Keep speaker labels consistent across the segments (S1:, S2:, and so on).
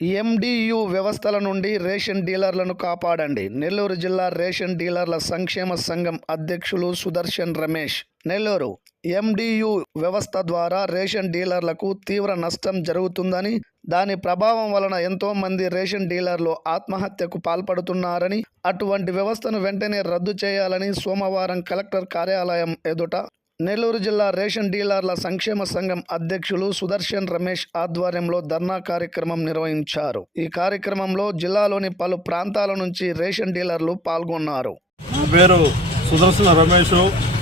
S1: MDU వ్యవస్థల నుండి ration డీలర్లను కాపాడండి. నెల్లూరు జిల్లా రేషన్ డీలర్ల సంక్షేమ సంఘం అధ్యక్షులు సుదర్శన్ రమేష్. నెల్లూరు ఎండియు వ్యవస్థ ద్వారా రేషన్ డీలర్లకు తీవ్ర నష్టం జరుగుతుందని దాని ప్రభావం వలన ఎంతో మంది రేషన్ డీలర్లు ఆత్మహత్యకు పాల్పడుతున్నారని అటువంటి వ్యవస్థను వెంటనే రద్దు చేయాలని సోమవారం కలెక్టర్ కార్యాలయం ఎదుట నెల్లూరు జిల్లా రేషన్ డీలర్ల సంక్షేమ సంఘం అధ్యక్షులు సుదర్శన్ రమేష్ ఆధ్వర్యంలో ధర్నా కార్యక్రమం నిర్వహించారు. ఈ కార్యక్రమంలో జిల్లాలోని పలు ప్రాంతాల నుంచి రేషన్ డీలర్లు పాల్గొన్నారు.
S2: నా పేరు సుదర్శన రమేష్.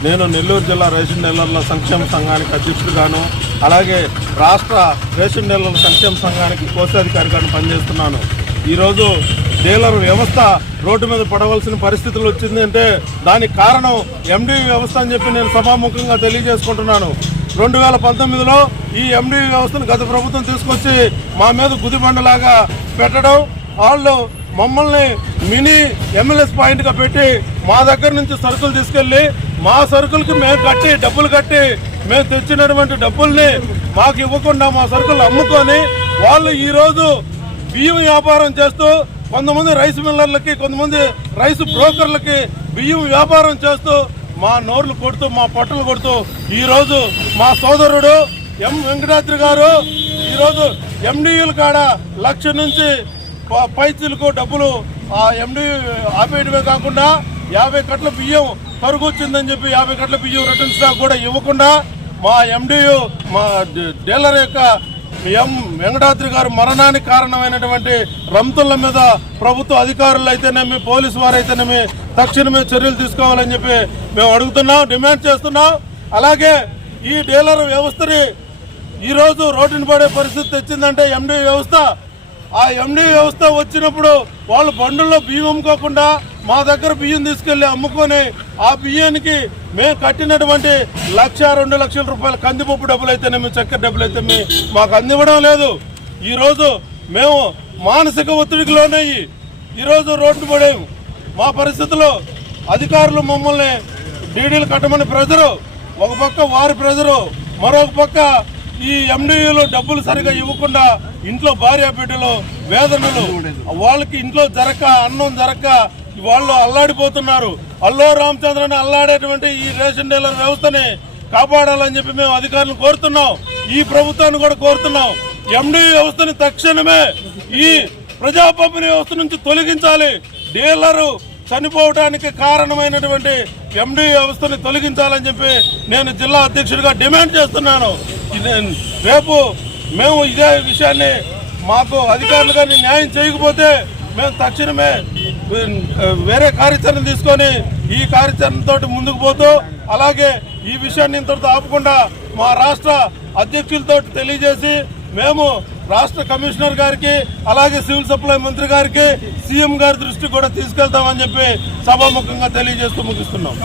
S2: నేను నెల్లూరు జిల్లా రేషన్ డీలర్ల సంక్షేమ సంఘానికి అధ్యక్షుడిగాను. అలాగే రాష్ట్ర రేషన్ డీలర్ల సంక్షేమ సంఘానికి కోశాధికారిగాను పనిచేస్తున్నాను. ఈరోజు డీలర్ వ్యవస్థ రోడ్డు మీద పడవలసిన పరిస్థితులు వచ్చింది అంటే దానికి కారణం ఎండీ వ్యవస్థ అని చెప్పి నేను సభాముఖంగా తెలియజేసుకుంటున్నాను. రెండు వేల పంతొమ్మిదిలో ఈ ఎండీ వ్యవస్థను గత ప్రభుత్వం తీసుకొచ్చి మా మీద గుదిబండలాగా పెట్టడం వాళ్ళు మమ్మల్ని మినీ ఎమ్మెల్యేస్ పాయింట్గా పెట్టి మా దగ్గర నుంచి సరుకులు తీసుకెళ్ళి మా సరుకులకి మేము కట్టి డబ్బులు కట్టి మేము తెచ్చినటువంటి డబ్బుల్ని మాకు ఇవ్వకుండా మా సరుకులు అమ్ముకొని వాళ్ళు ఈరోజు బియ్యం వ్యాపారం చేస్తూ కొంతమంది రైస్ మిల్లర్లకి కొంతమంది రైస్ బ్రోకర్లకి బియ్యం వ్యాపారం చేస్తూ మా నోర్లు కొడుతూ మా పొట్టలు కొడుతూ ఈరోజు మా సోదరుడు ఎం వెంకటాద్రి గారు ఈరోజు రోజు కాడ లక్ష నుంచి పైచీలకు డబ్బులు ఆ ఎండి ఆపేయడమే కాకుండా యాభై కట్ల బియ్యం తరుగు వచ్చిందని చెప్పి యాభై కట్ల బియ్యం రిటర్న్స్ కూడా ఇవ్వకుండా మా ఎండియు మా డీలర్ యొక్క ఎం వెంకటాద్రి గారు మరణానికి కారణమైనటువంటి రంతుల మీద ప్రభుత్వ అధికారులు అయితేనేమి పోలీసు వారు అయితేనేమి తక్షణమే చర్యలు తీసుకోవాలని చెప్పి మేము అడుగుతున్నాం డిమాండ్ చేస్తున్నాం. అలాగే ఈ డీలర్ వ్యవస్థని ఈరోజు రోడ్డుని పడే పరిస్థితి తెచ్చిందంటే ఎండి వ్యవస్థ ఆ ఎండి వ్యవస్థ వచ్చినప్పుడు వాళ్ళు బండుల్లో బియ్యం అమ్ముకోకుండా మా దగ్గర బియ్యం తీసుకెళ్ళి అమ్ముకొని ఆ బియ్యానికి మేము కట్టినటువంటి లక్ష రెండు లక్షల రూపాయల కందిపప్పు డబ్బులు అయితేనేమి చక్కెర డబ్బులు అయితే మాకు అందివ్వడం లేదు. ఈరోజు మేము మానసిక ఒత్తిడికి లోనయ్యి ఈరోజు రోడ్డు పడేము మా పరిస్థితుల్లో అధికారులు మమ్మల్ని డీడీలు కట్టమని ప్రజలు ఒక పక్క వారి ప్రజలు మరొక పక్క ఈ ఎండియూలు డబ్బులు సరిగా ఇవ్వకుండా ఇంట్లో భార్య బిడ్డలు వేదనలు వాళ్ళకి ఇంట్లో జరక్క అన్నం జరక్క వాళ్ళు అల్లాడిపోతున్నారు. అల్లో రామచంద్రని అల్లాడేటువంటి ఈ రేషన్ డీలర్ వ్యవస్థని కాపాడాలని చెప్పి మేము అధికారులను కోరుతున్నాం. ఈ ప్రభుత్వాన్ని కూడా కోరుతున్నాం. ఎండి వ్యవస్థని తక్షణమే ఈ ప్రజా పంపిణీ వ్యవస్థ నుంచి తొలగించాలి. డీలరు చనిపోవడానికి కారణమైనటువంటి ఎండి వ్యవస్థను తొలగించాలని చెప్పి నేను జిల్లా అధ్యక్షుడిగా డిమాండ్ చేస్తున్నాను. ఇది రేపు మేము ఇదే విషయాన్ని మాకు అధికారులు కానీ న్యాయం చేయకపోతే మేము తక్షణమే వేరే కార్యాచరణ తీసుకొని ఈ కార్యాచరణతో ముందుకు పోతూ అలాగే ఈ విషయాన్ని ఇంతటితో ఆపకుండా మా రాష్ట్ర అధ్యక్షులతో తెలియజేసి మేము రాష్ట్ర కమిషనర్ గారికి అలాగే సివిల్ సప్లై మంత్రి గారికి సీఎం గారి దృష్టికి కూడా తీసుకెళ్తామని చెప్పి సభాముఖంగా తెలియజేస్తూ ముగిస్తున్నాం.